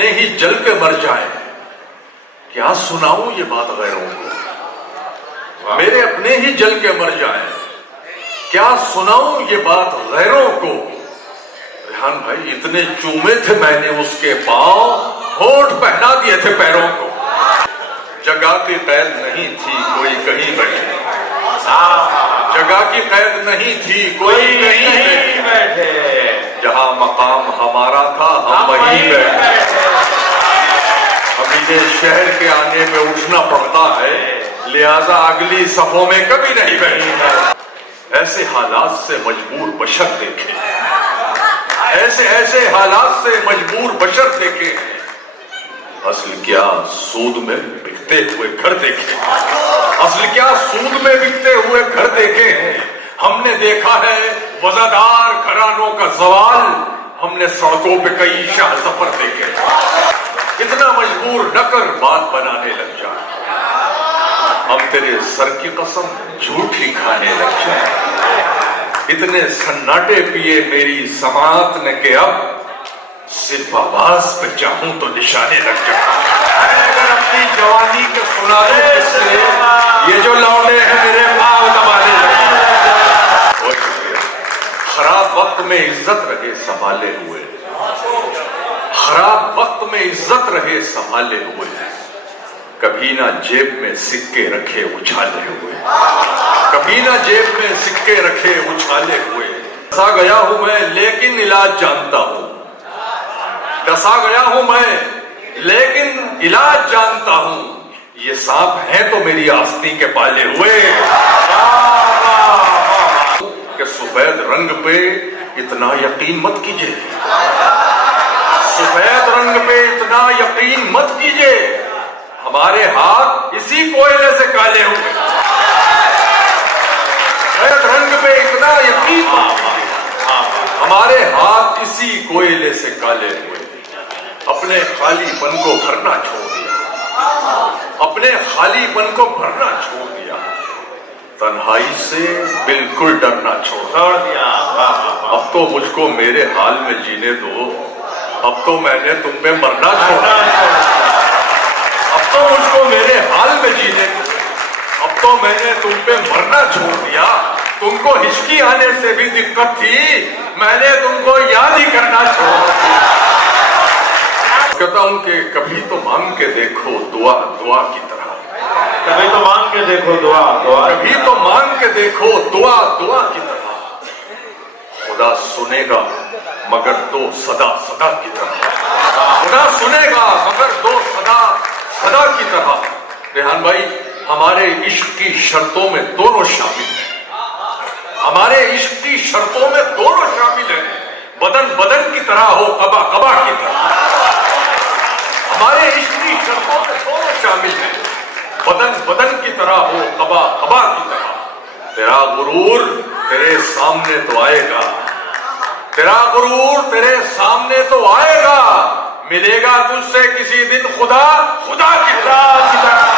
अपने ही जल के मर जाए। क्या सुनाऊं ये बात गैरों को, मेरे अपने ही जल के मर जाए। क्या सुनाऊं ये बात गैरों को। रेहान भाई इतने चूमे थे मैंने उसके पांव, होठ पहना दिए थे पैरों को। जगह की कैद नहीं थी कोई कहीं बैठे, जगह की कैद नहीं थी कोई कहीं बैठे, जहां मकाम हमारा था हम वहीं बैठे। अभी शहर के आने में उठना पड़ता है, लिहाजा अगली सफों में कभी नहीं बैठे। ऐसे हालात से मजबूर बशर देखे, ऐसे हालात से मजबूर बशर देखे। असल क्या सूद में बिकते हुए घर देखे, असल क्या सूद में बिकते हुए घर देखे हैं। हमने देखा है वजादार घरानों का सवाल, हमने सड़कों पे कई शाह सफर देखे। इतना मजबूर न कर बात बनाने लग जाए, हम तेरे सर की कसम झूठी खाने लग जाए। इतने सन्नाटे पिए मेरी समात ने के अब सिर्फ आवाज पे चाहूं तो निशाने लग जाए। अगर अपनी जवानी के सुना दो किससे, ये जो लौंडे हैं मेरे पांव दबाने लग जाए। खराब वक्त में इज्जत रहे संभाले हुए, खराब वक्त में इज्जत रहे संभाले हुए, कभी ना जेब में सिक्के रखे उछाले हुए, कभी ना जेब में सिक्के रखे उछाले हुए। डसा गया हूं मैं लेकिन इलाज जानता हूं, डसा गया हूं मैं लेकिन इलाज जानता हूं। ये सांप है तो मेरी आस्तीन के पाले हुए। कि सफेद रंग पे इतना यकीन मत कीजिए, सफेद रंग पे इतना यकीन मत कीजिए, हमारे हाथ इसी कोयले से काले हुए। सफेद रंग पे इतना यकीन मत कीजिए, हमारे हाथ इसी कोयले से काले हुए। अपने खालीपन को भरना छोड़ दिया, अपने खालीपन को भरना छोड़ दिया, तन्हाई से बिल्कुल डरना छोड़ दिया। अब तो मुझको मेरे हाल में जीने दो, अब तो मैंने तुम पे मरना छोड़ा, अब तो मुझको मेरे हाल में जीने दो, अब तो मैंने तुम पे मरना छोड़ दिया। तुमको हिचकी आने से भी दिक्कत थी, मैंने तुमको याद ही करना छोड़ दिया। कहता हूं कि कभी तो मांग के देखो दुआ दुआ की तरह, कभी तो मांग के देखो दुआ दुआ, कभी तो मांग के देखो दुआ दुआ की तरह। खुदा सुनेगा मगर दो सदा सदा की तरह, खुदा सुनेगा मगर दो सदा सदा की तरह। रेहान भाई हमारे इश्क की शर्तों में दोनों शामिल हैं, हमारे इश्क की शर्तों में दोनों शामिल हैं। बदन बदन की तरह हो, कबा कबा की तरह। हमारे इश्क की शर्तों में दोनों शामिल हैं, बदन बदन की तरह हो, कबा कबा की तरह। तेरा गुरूर तेरे सामने तो आएगा, तेरा गुरूर तेरे सामने तो आएगा। मिलेगा तुझसे किसी दिन खुदा खुदा की तरह।